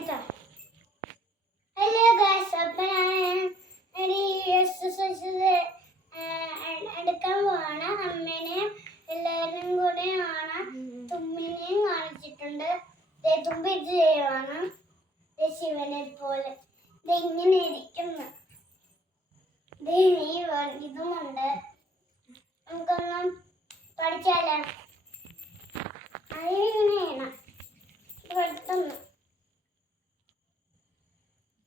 Hello guys, അപ്പൊ ഞാൻ ഈ എക്സസൈസ് എടുക്കാൻ പോവാണ്. അമ്മേനെയും എല്ലാവരും കൂടെ ആണ്. തുമ്മിനെയും കാണിച്ചിട്ടുണ്ട്. തുമ്പി ഇത് ചെയ്യുവാണ്. ശിവനെ പോലെ ഇങ്ങനെ ഇരിക്കുന്നു. ഇതുമുണ്ട്. നമുക്കൊന്നും പഠിച്ചാലോ? അതിങ്ങനെയാണ് പെട്ടെന്ന്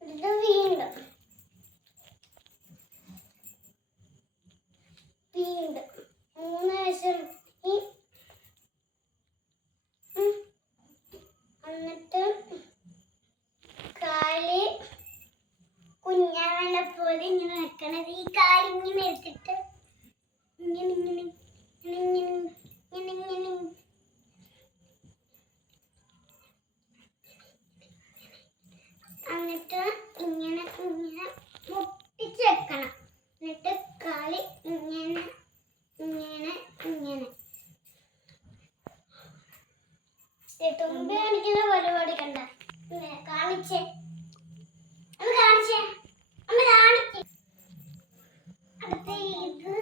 ഇത് വീണ്ടും വീണ്ടും 3 വയസ്സും എന്നിട്ട് കാല് കുഞ്ഞാവനെ പോലെ ഇങ്ങനെ വെക്കണത്. ഈ കാലിങ്ങനെ എടുത്തിട്ട് ഇങ്ങനെ ഇങ്ങനെ ഇങ്ങനെ ഇങ്ങനെ ഇങ്ങനെ എന്നിട്ട് ഇങ്ങനെ ഇങ്ങനെ മുട്ടിച്ച് വെക്കണം. എന്നിട്ട് കാല് ഇങ്ങനെ ഇങ്ങനെ ഇങ്ങനെ തുമ്പി കാണിക്കുന്ന പരിപാടി കണ്ട കാണിച്ചേ അമ്മ കാണിച്ചേ അമ്മ കാണിച്ചേ. അടുത്ത ഇത്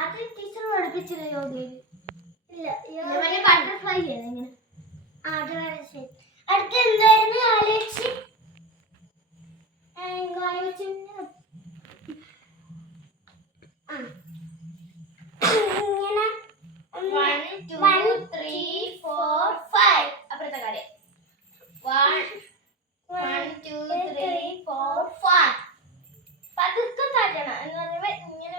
ആദ്യം ടീച്ചർ പഠിപ്പിച്ചില്ല യോഗയിൽ. ഇല്ല, ബട്ടർഫ്ലൈ ഇങ്ങനെ അടുത്ത എന്തായിരുന്നു? ആലോചിച്ച് ഇങ്ങനെ 1 2 3 4 5 അപ്പുറത്തെ കാര്യം 1 2 3 4 5 പതുക്കെ തട്ടണം എന്ന് പറയുമ്പോൾ ഇങ്ങനെ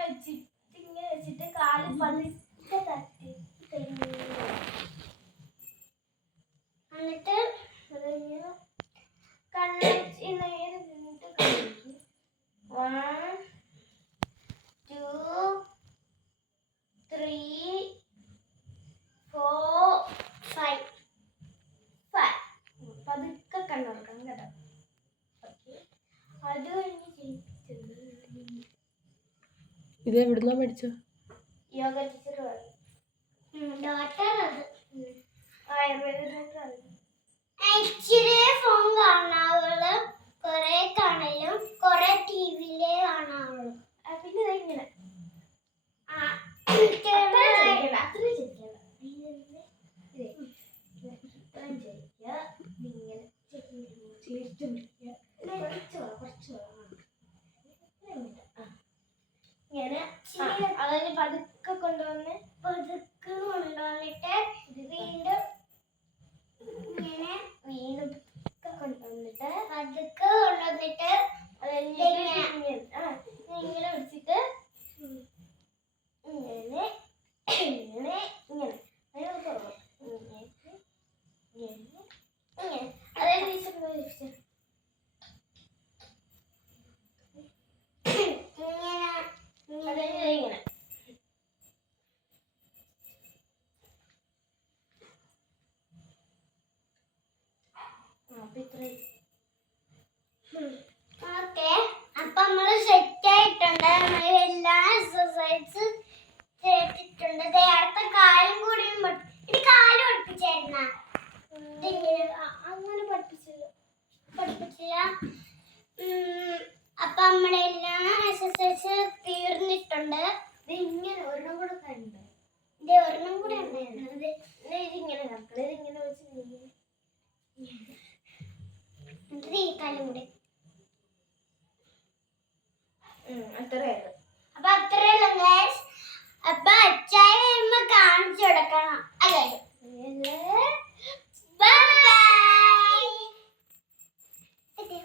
വെച്ചിട്ട് കാല് പതുക്കെ തട്ടി എന്നിട്ട് കണ്ണടച്ച് നേരെ നിന്നിട്ട് 1 2 3 4 5 പതുക്കെ കണ്ണുറക്കണം കേട്ടോ. അത് കഴിഞ്ഞ് ഇത് എവിടുന്നാ പഠിച്ചോ? Yoga teacher doctor Ayurveda doctor. ഇച്ചിരി ഫോൺ കാണാവുള്ളൂ, കൊറേ കാണലും കൊറേ ടിവിയിലേ കാണാവുള്ളൂ. പിന്നെ ഇങ്ങനെ അതിന് പതുക്കെ കൊണ്ടുവന്നിട്ട് വീണ്ടും ഇങ്ങനെ വീണ്ടും കൊണ്ടുവന്നിട്ട് പതുക്കെ കൊണ്ടുവന്നിട്ട് ഇങ്ങനെ പിടിച്ചിട്ട് ഇങ്ങനെ ഇങ്ങനെ ഇങ്ങനെ ഇങ്ങനെ അതേ ടീച്ചർ ഇങ്ങനെ ഓക്കെ. അപ്പൊ നമ്മള് സെറ്റ് ആയിട്ടുണ്ട്. എല്ലാ എക്സസൈസ് ചെയ്തിട്ടുണ്ട്. അടുത്ത കാലും കൂടിയും ഇനി കാല് പഠിപ്പിച്ചായിരുന്ന അങ്ങനെ പഠിപ്പിച്ചില്ല. അപ്പൊ നമ്മുടെ എല്ലാ എക്സസൈസ് തീർന്നിട്ടുണ്ട്. ഇങ്ങനെ ഒരെണ്ണം കൂടെ കണ്ടു. ഒരെണ്ണം കൂടെ ഉണ്ടായിരുന്നത് ഇതിങ്ങനെ കിടക്കണം. ഇതിങ്ങനെ വെച്ച് ഈ കാലും കൂടെ